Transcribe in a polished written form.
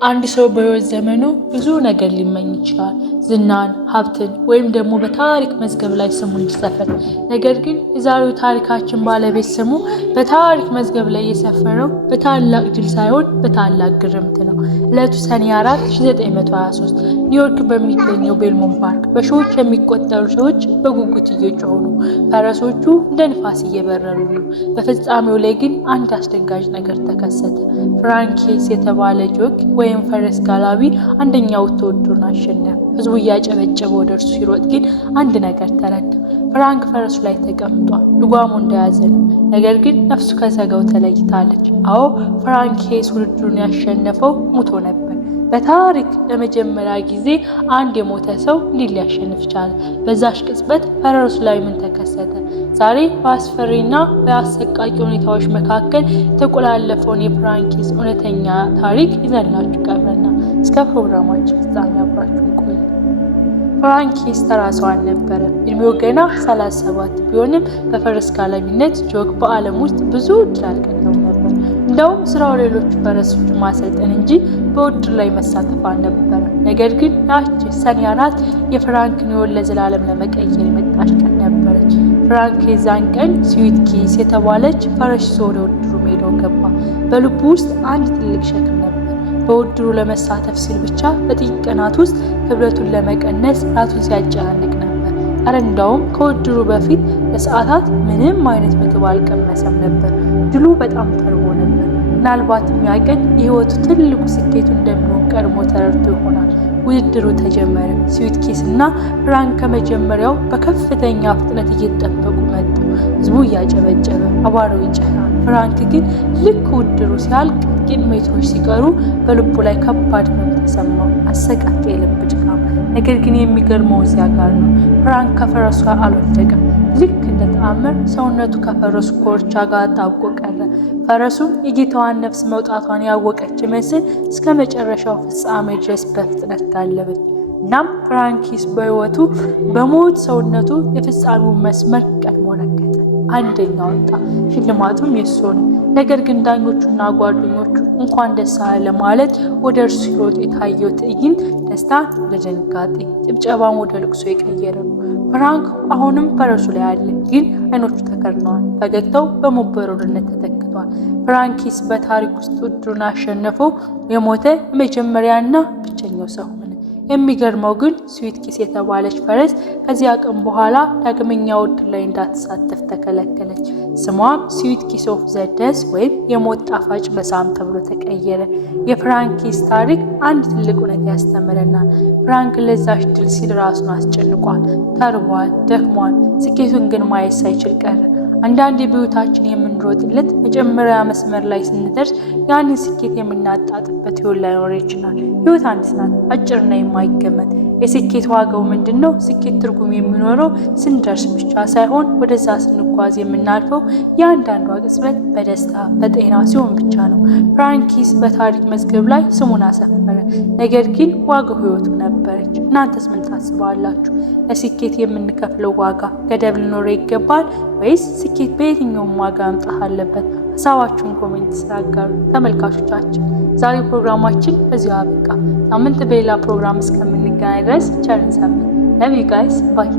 አንድ ሰው በህይወት ዘመኑ ብዙ ነገር ሊመኝ ይችላል። ዝናን፣ ሀብትን ወይም ደግሞ በታሪክ መዝገብ ላይ ስሙ እንዲሰፈር። ነገር ግን የዛሬው ታሪካችን ባለቤት ስሙ በታሪክ መዝገብ ላይ የሰፈረው በታላቅ ድል ሳይሆን በታላቅ ግርምት ነው። ዕለቱ ሰኔ 4 1923 ኒውዮርክ በሚገኘው ቤልሞንት ፓርክ በሺዎች የሚቆጠሩ ሰዎች በጉጉት እየጮሁ ነው። ፈረሶቹ እንደ ንፋስ እየበረሩ ነው። በፍጻሜው ላይ ግን አንድ አስደንጋጭ ነገር ተከሰተ። ፍራንኬስ የተባለ ጆክ ወይም ፈረስ ጋላቢ አንደኛው ውድድሩን አሸነፈ። ህዝቡ እያጨበጨበ ወደ እርሱ ሲሮጥ ግን አንድ ነገር ተረዳ። ፍራንክ ፈረሱ ላይ ተቀምጧል። ልጓሙ እንደያዘ ነው። ነገር ግን ነፍሱ ከስጋው ተለይታለች። አዎ ፍራንኬስ ውድድሩን ያሸነፈው ሙቶ ነበር። በታሪክ ለመጀመሪያ ጊዜ አንድ የሞተ ሰው እንዲህ ሊያሸንፍ ቻለ። በዛሽ ቅጽበት ፈረሱ ላይ ምን ተከሰተ? ዛሬ በአስፈሪና በአሰቃቂ ሁኔታዎች መካከል የተቆላለፈውን የፍራንኬስ እውነተኛ ታሪክ ይዘንላችሁ ቀርበና እስከ ፕሮግራማችን ፍጻሜ አብራችሁን ቆዩ። ፍራንኬስ ተራ ሰው አልነበረም። እድሜው ገና 37 ቢሆንም በፈረስ ጋላቢነት ጆክ በዓለም ውስጥ ብዙ ድል አልቀናውም ነበር። እንደውም ስራው ሌሎቹ ፈረሶች ማሰልጠን እንጂ በውድድር ላይ መሳተፍ አልነበረም። ነገር ግን ያቺ ሰኔ 4 የፍራንክን ሕይወት ለዘላለም ለመቀየር የመጣች ቀን ነበረች። ፍራንክ የዛን ቀን ስዊት ኪስ የተባለች ፈረስ ይዞ ወደ ውድድሩ ሜዳው ገባ። በልቡ ውስጥ አንድ ትልቅ ሸክም ነበር። በውድድሩ ለመሳተፍ ሲል ብቻ በጥቂት ቀናት ውስጥ ክብደቱን ለመቀነስ ራሱን ሲያጨናንቅ ነበር። እንዳውም ከውድድሩ በፊት ለሰዓታት ምንም አይነት ምግብ አልቀመሰም ነበር። ድሉ በጣም ተርቦ ነበር። ምናልባትም ያ ቀን የህይወቱ ትልቁ ስኬቱ እንደሚሆን ቀድሞ ተረድቶ ይሆናል። ውድድሩ ተጀመረ። ስዊት ኪስ እና ፍራንክ ከመጀመሪያው በከፍተኛ ፍጥነት እየተጠበቁ መጡ። ህዝቡ እያጨበጨበ አቧራው ይጨራል። ፍራንክ ግን ልክ ውድድሩ ሲያልቅ ጥቂት ሜትሮች ሲቀሩ በልቡ ላይ ከባድ ህመም ተሰማው። አሰቃቂ የልብ ድካም። ነገር ግን የሚገርመው እዚያ ጋር ነው። ፍራንክ ከፈረሱ አልወደቀም። ልክ እንደ ተአምር ሰውነቱ ከፈረሱ ኮርቻ ጋር ጣብቆ ቀረ። ፈረሱ የጌታዋን ነፍስ መውጣቷን ያወቀች መስል እስከ መጨረሻው ፍጻሜ ድረስ በፍጥነት ጋለበች። እናም ፍራንኬስ በህይወቱ በሞት ሰውነቱ የፍጻሜውን መስመር ቀድሞ ረገጠ። አንደኛ ወጣ። ሽልማቱም የሱ ነው። ነገር ግን ዳኞቹና ጓደኞቹ እንኳን ደስ አለ ማለት ወደ እርሱ ሲሮጥ የታየው ትዕይንት ደስታን ወደ ድንጋጤ፣ ጭብጨባን ወደ ልቅሶ የቀየረ ነው። ፍራንክ አሁንም ፈረሱ ላይ አለ፣ ግን አይኖቹ ተከድነዋል። ፈገግታው በመበረርነት ተተክቷል። ፍራንኬስ በታሪክ ውስጥ ውድድሩን አሸነፈው የሞተ የመጀመሪያና ብቸኛው ሰው ሆነ። የሚገርመው ግን ስዊት ኪስ የተባለች ፈረስ ከዚያ ቀን በኋላ ዳግመኛ ውድድር ላይ እንዳትሳተፍ ተከለከለች። ስሟም ስዊት ኪስ ኦፍ ዘ ደስ ወይም የሞት ጣፋጭ በሳም ተብሎ ተቀየረ። የፍራንኬስ ታሪክ አንድ ትልቅ እውነት ያስተምረናል። ፍራንክ ለዛች ድል ሲል ራሱን አስጨንቋል፣ ተርቧል፣ ደክሟል። ስኬቱን ግን ማየት ሳይችል ቀረ። አንዳንድ በህይወታችን የምንሮጥለት መጀመሪያ መስመር ላይ ስንደርስ ያንን ስኬት የምናጣጥበት ህይወት ላይኖር ይችላል። ህይወት አንዲት ናት፣ አጭርና የማይገመት። የስኬት ዋጋው ምንድነው? ስኬት ትርጉም የሚኖረው ስንደርስ ብቻ ሳይሆን ወደዛ ስንጓዝ የምናልፈው የአንዳንዷ ቅጽበት በደስታ በጤና ሲሆን ብቻ ነው። ፍራንኬስ በታሪክ መዝገብ ላይ ስሙን አሰፈረ። ነገር ግን ዋጋው ህይወቱ ነበረች። እናንተስ ምን ታስባላችሁ? ለስኬት የምንከፍለው ዋጋ ገደብ ሊኖረው ይገባል ወይስ ስኬት በየትኛውም ዋጋ መምጣት አለበት? ሀሳባችሁን ኮሜንት ስር አጋሩ። ተመልካቾቻችን ዛሬ ፕሮግራማችን በዚሁ አበቃ። ሳምንት በሌላ ፕሮግራም እስከምንገናኝ ድረስ ቸር እንሰንብት። ለቭ ዩ ጋይስ ባይ